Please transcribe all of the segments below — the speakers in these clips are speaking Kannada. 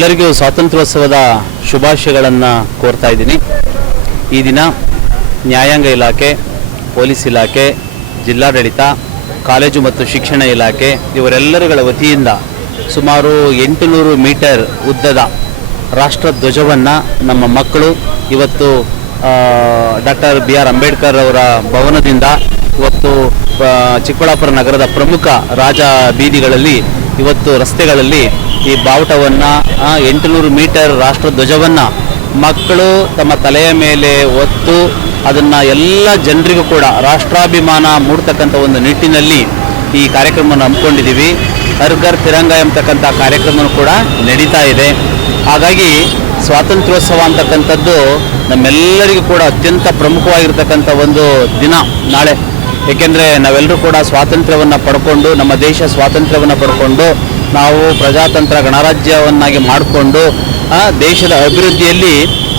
ಎಲ್ಲರಿಗೂ ಸ್ವಾತಂತ್ರ್ಯೋತ್ಸವದ ಶುಭಾಶಯಗಳನ್ನು ಕೋರ್ತಾ ಇದ್ದೀನಿ. ಈ ದಿನ ನ್ಯಾಯಾಂಗ ಇಲಾಖೆ, ಪೊಲೀಸ್ ಇಲಾಖೆ, ಜಿಲ್ಲಾಡಳಿತ, ಕಾಲೇಜು ಮತ್ತು ಶಿಕ್ಷಣ ಇಲಾಖೆ ಇವರೆಲ್ಲರುಗಳ ವತಿಯಿಂದ ಸುಮಾರು 800 ಮೀಟರ್ ಉದ್ದದ ರಾಷ್ಟ್ರಧ್ವಜವನ್ನು ನಮ್ಮ ಮಕ್ಕಳು ಇವತ್ತು ಡಾಕ್ಟರ್ BR ಅಂಬೇಡ್ಕರ್ ಅವರ ಭವನದಿಂದ ಇವತ್ತು ಚಿಕ್ಕಬಳ್ಳಾಪುರ ನಗರದ ಪ್ರಮುಖ ರಾಜ ಬೀದಿಗಳಲ್ಲಿ ಇವತ್ತು ರಸ್ತೆಗಳಲ್ಲಿ ಈ ಬಾವುಟವನ್ನು 800 ಮೀಟರ್ ರಾಷ್ಟ್ರಧ್ವಜವನ್ನು ಮಕ್ಕಳು ತಮ್ಮ ತಲೆಯ ಮೇಲೆ ಹೊತ್ತು ಅದನ್ನು ಎಲ್ಲ ಜನರಿಗೂ ಕೂಡ ರಾಷ್ಟ್ರಾಭಿಮಾನ ಮೂಡ್ತಕ್ಕಂಥ ಒಂದು ನಿಟ್ಟಿನಲ್ಲಿ ಈ ಕಾರ್ಯಕ್ರಮವನ್ನು ಹಮ್ಮಿಕೊಂಡಿದ್ದೀವಿ. ಹರ್ ಘರ್ ತಿರಂಗ ಎಂಬತಕ್ಕಂಥ ಕಾರ್ಯಕ್ರಮವೂ ಕೂಡ ನಡೀತಾ ಇದೆ. ಹಾಗಾಗಿ ಸ್ವಾತಂತ್ರ್ಯೋತ್ಸವ ಅಂತಕ್ಕಂಥದ್ದು ನಮ್ಮೆಲ್ಲರಿಗೂ ಕೂಡ ಅತ್ಯಂತ ಪ್ರಮುಖವಾಗಿರ್ತಕ್ಕಂಥ ಒಂದು ದಿನ ನಾಳೆ. ಏಕೆಂದರೆ ನಾವೆಲ್ಲರೂ ಕೂಡ ಸ್ವಾತಂತ್ರ್ಯವನ್ನು ಪಡ್ಕೊಂಡು, ನಮ್ಮ ದೇಶ ಸ್ವಾತಂತ್ರ್ಯವನ್ನು ಪಡ್ಕೊಂಡು ನಾವು ಪ್ರಜಾತಂತ್ರ ಗಣರಾಜ್ಯವನ್ನಾಗಿ ಮಾಡಿಕೊಂಡು ದೇಶದ ಅಭಿವೃದ್ಧಿಯಲ್ಲಿ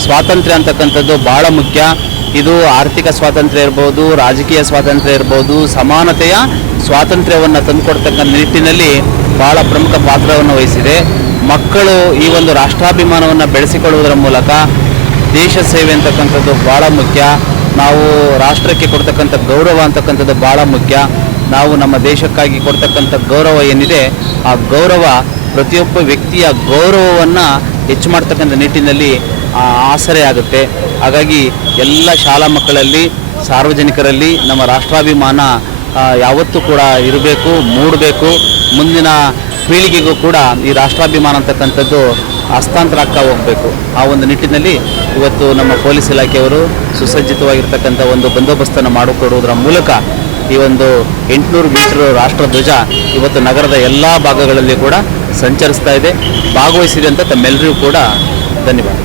ಸ್ವಾತಂತ್ರ್ಯ ಅಂತಕ್ಕಂಥದ್ದು ಭಾಳ ಮುಖ್ಯ. ಇದು ಆರ್ಥಿಕ ಸ್ವಾತಂತ್ರ್ಯ ಇರ್ಬೋದು, ರಾಜಕೀಯ ಸ್ವಾತಂತ್ರ್ಯ ಇರ್ಬೋದು, ಸಮಾನತೆಯ ಸ್ವಾತಂತ್ರ್ಯವನ್ನು ತಂದುಕೊಡ್ತಕ್ಕಂಥ ನಿಟ್ಟಿನಲ್ಲಿ ಭಾಳ ಪ್ರಮುಖ ಪಾತ್ರವನ್ನು ವಹಿಸಿದೆ. ಮಕ್ಕಳು ಈ ಒಂದು ರಾಷ್ಟ್ರಾಭಿಮಾನವನ್ನು ಬೆಳೆಸಿಕೊಳ್ಳುವುದರ ಮೂಲಕ ದೇಶ ಸೇವೆ ಅಂತಕ್ಕಂಥದ್ದು ಭಾಳ ಮುಖ್ಯ. ನಾವು ರಾಷ್ಟ್ರಕ್ಕೆ ಕೊಡ್ತಕ್ಕಂಥ ಗೌರವ ಅಂತಕ್ಕಂಥದ್ದು ಭಾಳ ಮುಖ್ಯ. ನಾವು ನಮ್ಮ ದೇಶಕ್ಕಾಗಿ ಕೊಡ್ತಕ್ಕಂಥ ಗೌರವ ಏನಿದೆ, ಆ ಗೌರವ ಪ್ರತಿಯೊಬ್ಬ ವ್ಯಕ್ತಿಯ ಗೌರವವನ್ನು ಹೆಚ್ಚು ಮಾಡ್ತಕ್ಕಂಥ ನಿಟ್ಟಿನಲ್ಲಿ ಆಸರೆ ಆಗುತ್ತೆ. ಹಾಗಾಗಿ ಎಲ್ಲ ಶಾಲಾ ಮಕ್ಕಳಲ್ಲಿ, ಸಾರ್ವಜನಿಕರಲ್ಲಿ ನಮ್ಮ ರಾಷ್ಟ್ರಾಭಿಮಾನ ಯಾವತ್ತೂ ಕೂಡ ಇರಬೇಕು, ಮೂಡಬೇಕು. ಮುಂದಿನ ಪೀಳಿಗೆಗೂ ಕೂಡ ಈ ರಾಷ್ಟ್ರಾಭಿಮಾನ ಅಂತಕ್ಕಂಥದ್ದು ಹಸ್ತಾಂತರ ಆಗ್ತಾ ಹೋಗಬೇಕು. ಆ ಒಂದು ನಿಟ್ಟಿನಲ್ಲಿ ಇವತ್ತು ನಮ್ಮ ಪೊಲೀಸ್ ಇಲಾಖೆಯವರು ಸುಸಜ್ಜಿತವಾಗಿರ್ತಕ್ಕಂಥ ಒಂದು ಬಂದೋಬಸ್ತನ್ನು ಮಾಡಿಕೊಡುವುದರ ಮೂಲಕ ಈ ಒಂದು 800 ಮೀಟರ್ ರಾಷ್ಟ್ರಧ್ವಜ ಇವತ್ತು ನಗರದ ಎಲ್ಲ ಭಾಗಗಳಲ್ಲಿ ಕೂಡ ಸಂಚರಿಸ್ತಾ ಇದೆ. ಭಾಗವಹಿಸಿದೆ ಅಂತ ತಮ್ಮೆಲ್ಲರಿಗೂ ಕೂಡ ಧನ್ಯವಾದ.